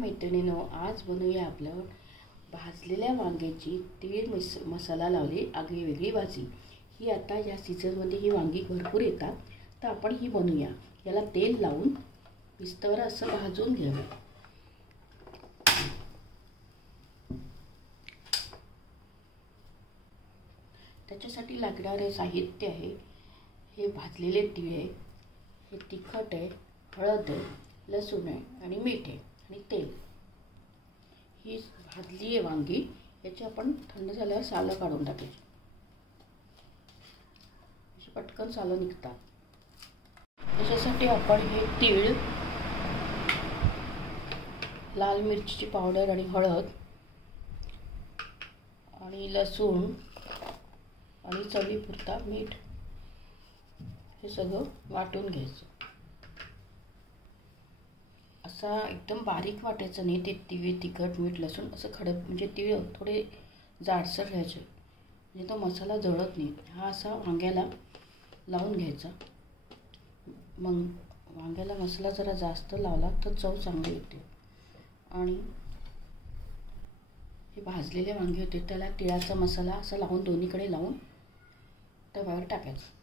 मैत्रिणींनो, आज बनवूया आपलं भाजलेल्या वांग्याची तीळ मसाला लावली आगळी वेगळी भाजी। ही आता या सीझनमध्ये ही वांगी भरपूर येतात, तर आपण ही बनवूया। याला तेल लावून विस्तवर असं भाजून घ्यावे। त्याच्यासाठी लागणारे साहित्य आहे, हे भाजलेले तीळ आहे, हे तिखट आहे, हळद आहे, लसूण आहे आणि मीठ आहे आणि तेल। ही भाजली आहे वांगी, याची आपण थंड झाल्यावर सालं काढून टाकायची। अशी पटकन सालं निघतात। त्याच्यासाठी आपण हे तीळ, लाल मिरचीची पावडर आणि हळद आणि लसूण आणि चवीपुरता मीठ हे सगळं वाटून घ्यायचं। असा एकदम बारीक वाटायचं नाही, ते तीळ, तिखट, मीठ, लसूण असं खडक, म्हणजे तीळ थोडे जाडसर राहायचे, म्हणजे तो मसाला जळत नाही। हा असा वांग्याला लावून घ्यायचा। मग वांग्याला मसाला जरा जास्त लावला तर चव चांगली येते। आणि हे भाजलेले वांगे होते, त्याला तिळाचा मसाला असा लावून दोन्हीकडे लावून तव्यावर टाकायचं।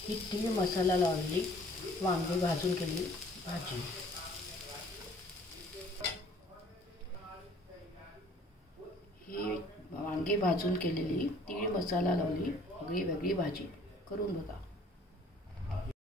ही तीळ मसाला लावली वांगे भाजून केली भाजी। ही वांगे भाजून केलेली तीळ मसाला लावली आगळी वेगळी भाजी करून बघा।